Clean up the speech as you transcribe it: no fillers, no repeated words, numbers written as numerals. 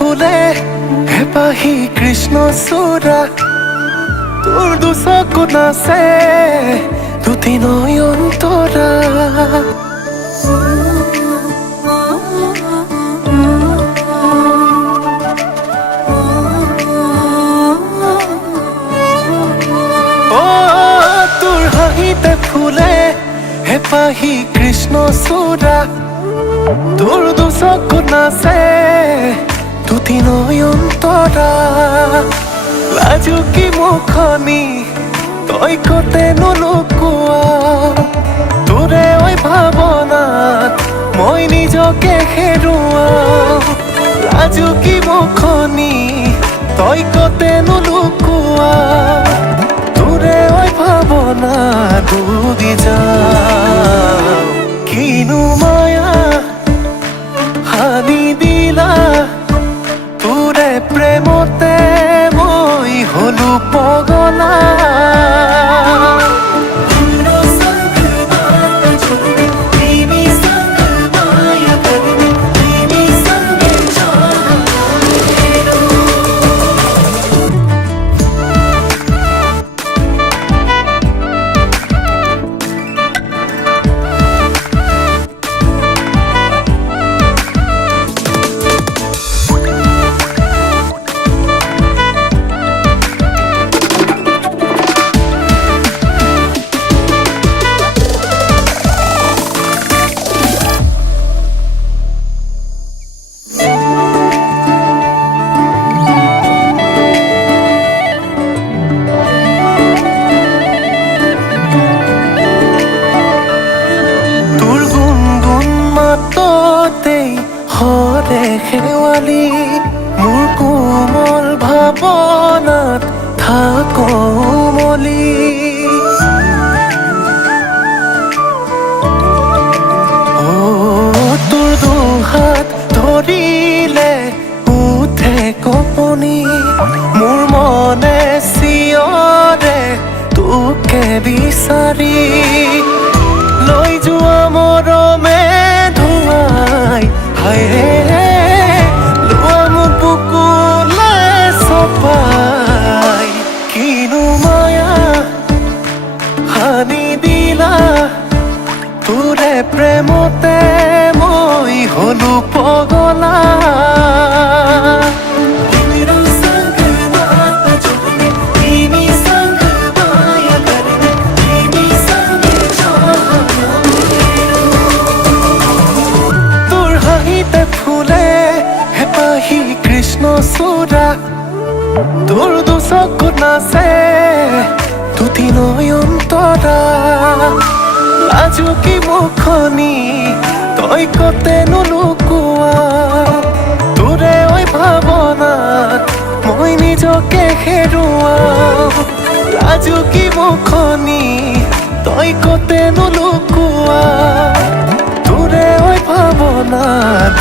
ফুলে হেপাহি কৃষ্ণ চূড়া তোৰ দুচকু নাচে দুটি নয়ন তৰা তোৰ হাঁহিতে ফুলে হেপাহি কৃষ্ণ চূড়া তোৰ দুচকু নাচে দুটি নয়ন তৰা লাজুকী মুখনি তই কতেনো লুকোৱা তোৰে ঐ ভাৱনাত মই নিজকে হেৰুৱা লাজুকী মুখনি তই কতেনো লুকোৱা তোৰে ঐ ভাৱনাত ডুবি যাওঁ কিনো মায়া হানি দিলা তোৰে প্ৰেমতে মই হলো পগলা হৰে শেৱালি মোৰ কোমল ভাৱনাত থাক মলি তোৰ দুহাত ধৰিলে উঠে কপনি মোৰ মনে চিঞৰে তোকে বিচাৰি লৈ যোৱা মৰমে ধুৱাই লোৱা মোক বুকুলে চপাই কিনো মায়া হানি দিলা তোৰে প্ৰেমতে মই হলো পগলা কৃষ্ণ চূড়া তোৰ দুচকু নাচে দুটি নয়ন তৰা লাজুকী মুখনি তই কতেনো লুকোৱা তোৰে ঐ ভাৱনাত মই নিজকে হেৰুৱা লাজুকী মুখনি তই কতেনো লুকোৱা তোৰে ঐ ভাৱনাত